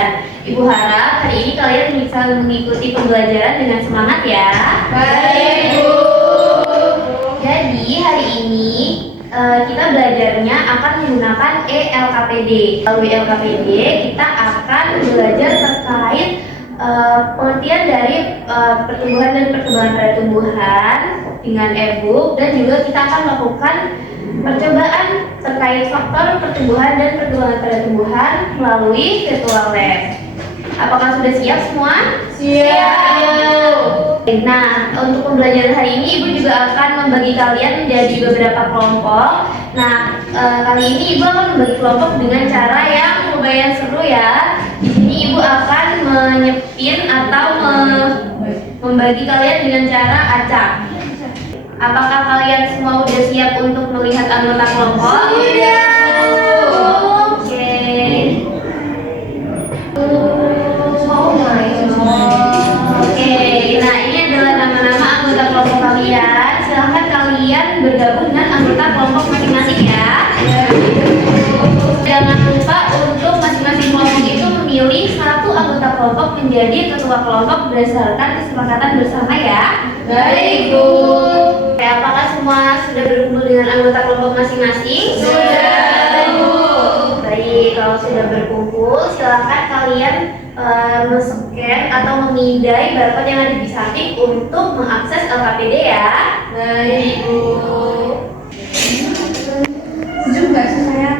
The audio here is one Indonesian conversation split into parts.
pertumbuhan. Ibu harap hari ini kalian bisa mengikuti pembelajaran dengan semangat ya. Baik, Bu. Jadi hari ini kita belajarnya akan menggunakan ELKPD. Melalui LKPD kita akan belajar terkait pengertian dari pertumbuhan dan perkembangan pada tumbuhan dengan e-book, dan juga kita akan melakukan percobaan terkait faktor pertumbuhan dan perkembangan pada tumbuhan melalui virtual lab. Apakah sudah siap semua? Siap. Nah, untuk pembelajaran hari ini Ibu juga akan membagi kalian menjadi beberapa kelompok. Nah, kali ini Ibu akan membagi kelompok dengan cara yang lumayan seru ya. Di sini Ibu akan menyepin atau membagi kalian dengan cara acak. Apakah kalian semua sudah siap untuk melihat anggota kelompok? Sudah. Oke. Oke, nah ini adalah nama-nama anggota kelompok kalian. Silahkan kalian bergabung dengan anggota kelompok masing-masing ya. Jangan lupa untuk masing-masing kelompok itu memilih satu anggota kelompok menjadi ketua kelompok berdasarkan kesepakatan bersama ya. Baik, Bu. Oke, apakah semua sudah berkumpul dengan anggota kelompok masing-masing? Sudah, Bu. Baik, kalau sudah berkumpul, silakan kalian men-scan atau memindai barcode yang ada di samping untuk mengakses LKPD ya. Baik, Bu. Sejuk nggak sih saya?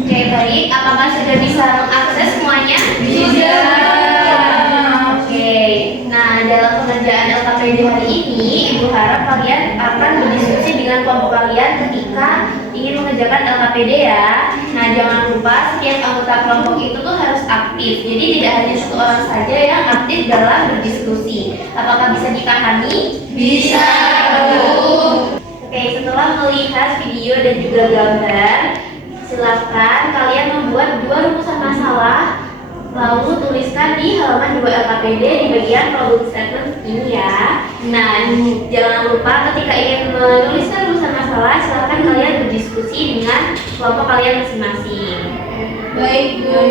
Oke, baik. Apakah sudah bisa mengakses semuanya? Bisa. Oke. Nah, dalam pengerjaan LKPD hari ini, Ibu harap kalian akan berdiskusi dengan kelompok kalian ketika ingin mengerjakan LKPD ya. Nah, jangan lupa setiap anggota kelompok itu tuh harus aktif. Jadi tidak hanya satu orang saja yang aktif dalam berdiskusi. Apakah bisa dipahami? Bisa, Bu. Oke, setelah melihat video dan juga gambar, silakan kalian membuat 2 rumusan masalah, lalu tuliskan di halaman 2 LKPD di bagian problem statement ini ya. Nah, jangan lupa ketika ingin menuliskan rumusan masalah, silakan kalian berdiskusi dengan kelompok kalian masing-masing. Baik, Bu.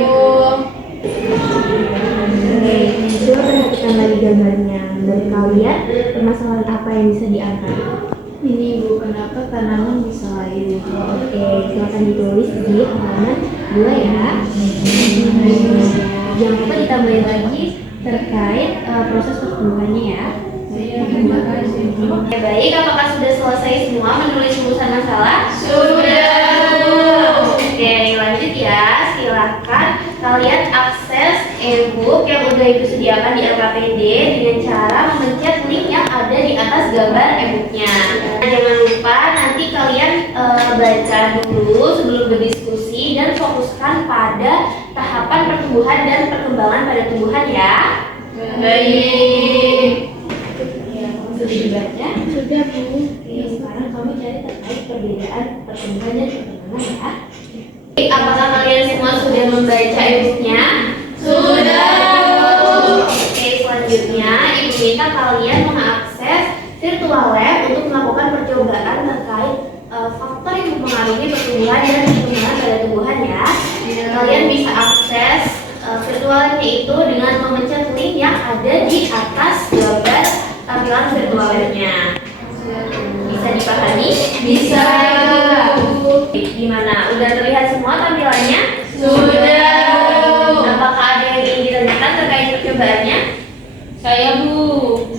Oke, coba perhatikan lagi gambarnya. Dari kalian, permasalahan apa yang bisa diangkat? Ini, Bu, kenapa tanaman bisa layu? Oke, silakan ditulis di halaman 2 ya. Jangan lupa ditambahin lagi terkait proses pertumbuhannya ya. Terima kasih, Bu. Oke, baik. Apakah sudah selesai semua menulis rumusan masalah? Sudah, Bu. Oke, lanjut ya. Silakan kalian akses e-book yang udah Ibu sediakan di LKPD dengan cara memencet link yang ada di atas gambar e-booknya. Nah, jangan lupa nanti kalian baca dulu sebelum berdiskusi dan fokuskan pada tahapan pertumbuhan dan perkembangan pada tumbuhan ya. Baik. Sudah dibaca? Sudah, Bu. Oke, sekarang kamu cari terkait perbedaan pertumbuhan dan perkembangan ya. Apakah kalian semua sudah membaca e-booknya? Sudah, Bu. Oke, selanjutnya Ibu minta kalian mengakses virtual lab untuk melakukan percobaan terkait faktor yang mempengaruhi pertumbuhan dan perkembangan pada tumbuhan ya. Kalian bisa akses virtualnya itu dengan memencet link yang ada di atas gambar tampilan virtual labnya. Bisa dipahami? Bisa, Bu. Gimana? Udah terlihat semua tampilannya? Sudah, Bu. Apakah ada yang ingin ditanyakan terkait percobaannya? Saya, Bu.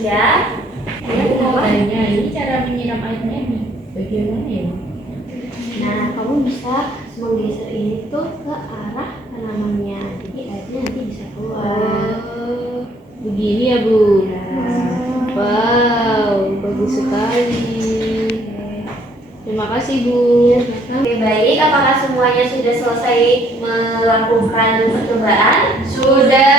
Ya. Tanya, ini cara menyiram airnya nih. Bagaimana ya? Nah, kamu bisa menggeser ini tuh ke arah tanamannya. Jadi airnya nanti bisa keluar. Oh, begini ya, Bu. Ya. Wow, bagus sekali. Terima kasih, Bu. Oke, baik. Apakah semuanya sudah selesai melakukan percobaan? Sudah,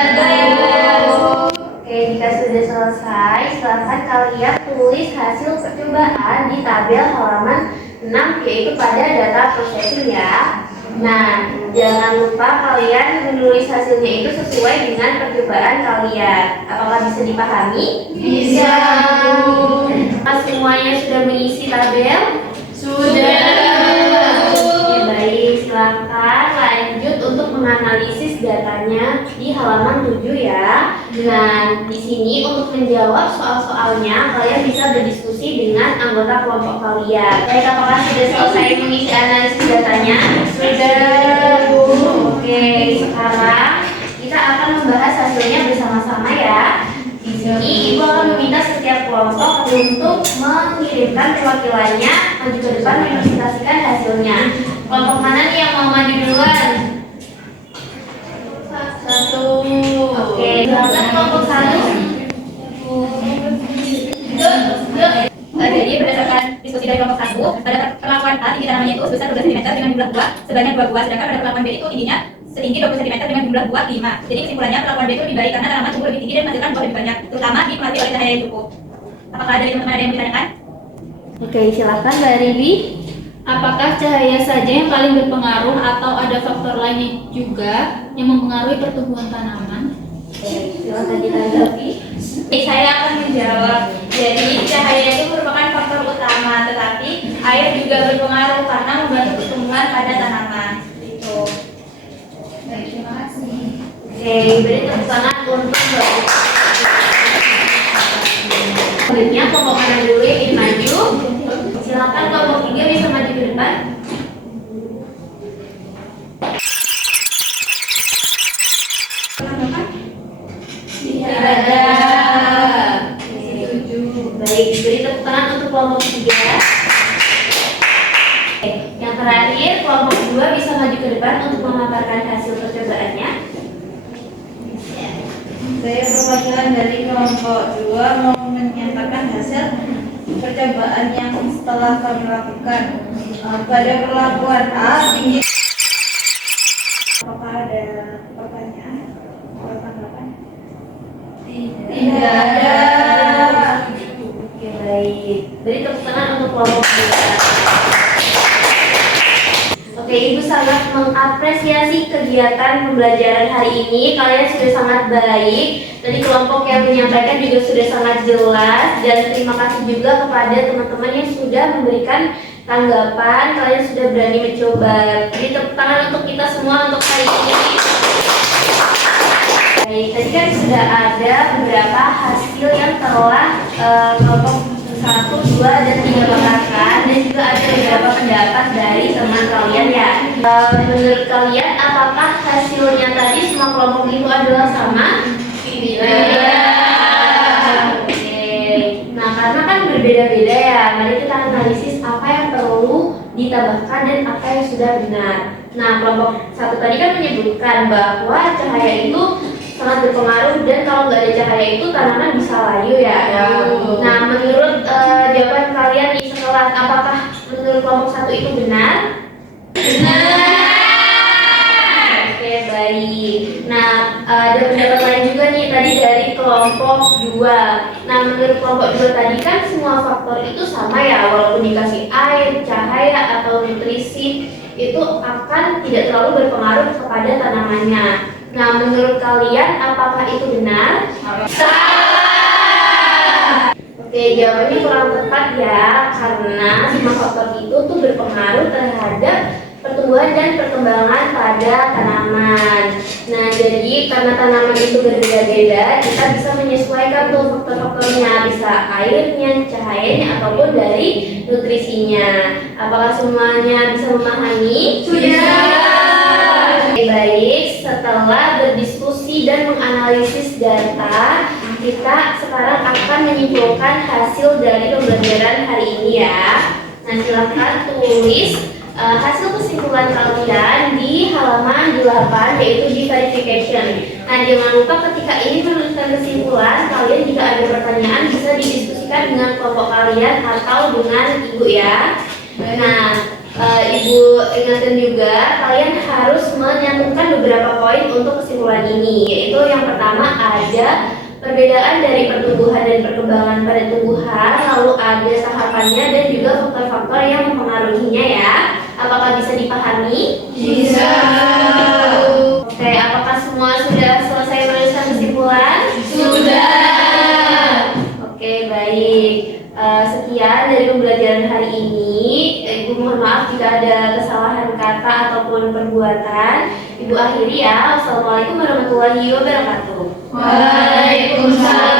Bu. Oke, jika sudah selesai, silakan kalian tulis hasil percobaan di tabel halaman 6, yaitu pada data processing ya. Nah, jangan lupa kalian menulis hasilnya itu sesuai dengan percobaan kalian. Apakah bisa dipahami? Bisa, Bu. Semua di sini untuk menjawab soal-soalnya kalian bisa berdiskusi dengan anggota kelompok kalian. Baik, apakah sudah selesai mengisi analisis datanya? Sudah, Bu. Oke, sekarang kita akan membahas hasilnya bersama-sama ya. Di sini Ibu akan meminta setiap kelompok untuk mengirimkan perwakilannya maju ke depan mempresentasikan hasilnya. Kelompok mana nih yang mau maju duluan? Satu. Oke, silakan kelompok satu. Jadi berdasarkan diskusi dari kelompok 1, pada perlakuan A tinggi tanamannya itu sebesar 12 cm dengan jumlah buah sebanyak 2 buah, sedangkan pada perlakuan B itu tingginya setinggi 20 cm dengan jumlah buah 5. Jadi kesimpulannya perlakuan B itu lebih baik karena tanaman tumbuh lebih tinggi dan menghasilkan buah lebih banyak, terutama dipengaruhi oleh cahaya yang cukup. Apakah dari teman-teman ada yang ditanyakan? Oke, silakan Mbak Ribi. Apakah cahaya saja yang paling berpengaruh atau ada faktor lainnya juga yang mempengaruhi pertumbuhan tanaman? Silakan ditanggapi. Saya akan menjawab. Jadi cahaya itu merupakan faktor utama, tetapi air juga berpengaruh karena membantu pertumbuhan pada tanaman. Itu. Baik, terima kasih. Oke, beri tepuk tangan untuk Mbak. Selanjutnya kelompok mana dulu yang ingin maju? Silakan kelompok 3 bisa maju ke depan. Tidak ada. Baik, beri tepuk tangan untuk kelompok 3. Oke, yang terakhir kelompok 2 bisa maju ke depan untuk memaparkan hasil percobaannya. Saya perwakilan dari kelompok 2 mau menyatakan hasil percobaan yang setelah kami lakukan. Pada perlakuan A tinggi. Apakah ada pertanyaan atau tanggapan? Tidak ada. Oke, baik. Beri tepuk tangan untuk kelompok 2. Oke, Ibu sangat mengapresiasi kegiatan pembelajaran hari ini. Kalian sudah sangat baik. Tadi kelompok yang menyampaikan juga sudah sangat jelas. Dan terima kasih juga kepada teman-teman yang sudah memberikan tanggapan. Kalian sudah berani mencoba. Beri tepuk tangan untuk kita semua untuk hari ini. Baik, tadi kan sudah ada beberapa hasil yang telah kelompok 1, 2, dan 3 katakan, dan juga ada beberapa pendapat dari teman kalian ya. Menurut kalian, apakah hasilnya tadi semua kelompok itu adalah sama? Tidak. Oke. Nah, karena kan berbeda-beda ya, mari kita analisis apa yang perlu ditambahkan dan apa yang sudah benar. Nah, kelompok 1 tadi kan menyebutkan bahwa cahaya itu sangat berpengaruh dan kalau nggak ada cahaya itu tanaman bisa layu ya. Nah, menurut jawaban kalian di sekelas, apakah menurut kelompok 1 itu benar? Benar. Oke, baik. Nah, ada pendapat lain juga nih tadi dari kelompok 2. Nah, menurut kelompok 2 tadi kan semua faktor itu sama ya, walaupun dikasih air, cahaya atau nutrisi itu akan tidak terlalu berpengaruh kepada tanamannya. Nah, menurut kalian apakah itu benar? Salah. Oke, jawabannya kurang tepat ya, karena semua faktor itu tuh berpengaruh terhadap pertumbuhan dan perkembangan pada tanaman. Nah, jadi karena tanaman itu berbeda-beda, kita bisa menyesuaikan tuh faktor-faktornya, bisa airnya, cahayanya, ataupun dari nutrisinya. Apakah semuanya bisa memahami? Sudah. Baik, setelah berdiskusi dan menganalisis data, kita sekarang akan menyimpulkan hasil dari pembelajaran hari ini ya. Nah, silakan tulis hasil kesimpulan kalian di halaman 8, yaitu di verification. Nah, jangan lupa ketika ingin menuliskan kesimpulan, kalian jika ada pertanyaan bisa didiskusikan dengan kelompok kalian atau dengan ibu ya. Nah, Ibu ingatkan juga kalian harus menyantumkan beberapa poin untuk kesimpulan ini, yaitu yang pertama ada perbedaan dari pertumbuhan dan perkembangan pada tumbuhan, lalu ada tahapannya dan juga faktor-faktor yang mempengaruhinya ya. Apakah bisa dipahami? Bisa. Oke, apakah semua sudah selesai menuliskan kesimpulan? Sudah. Oke, baik. Sekian dari pembelajaran hari ini. Ibu mohon maaf jika ada kesalahan kata ataupun perbuatan. Ibu akhiri ya. Wassalamualaikum warahmatullahi wabarakatuh. Waalaikumsalam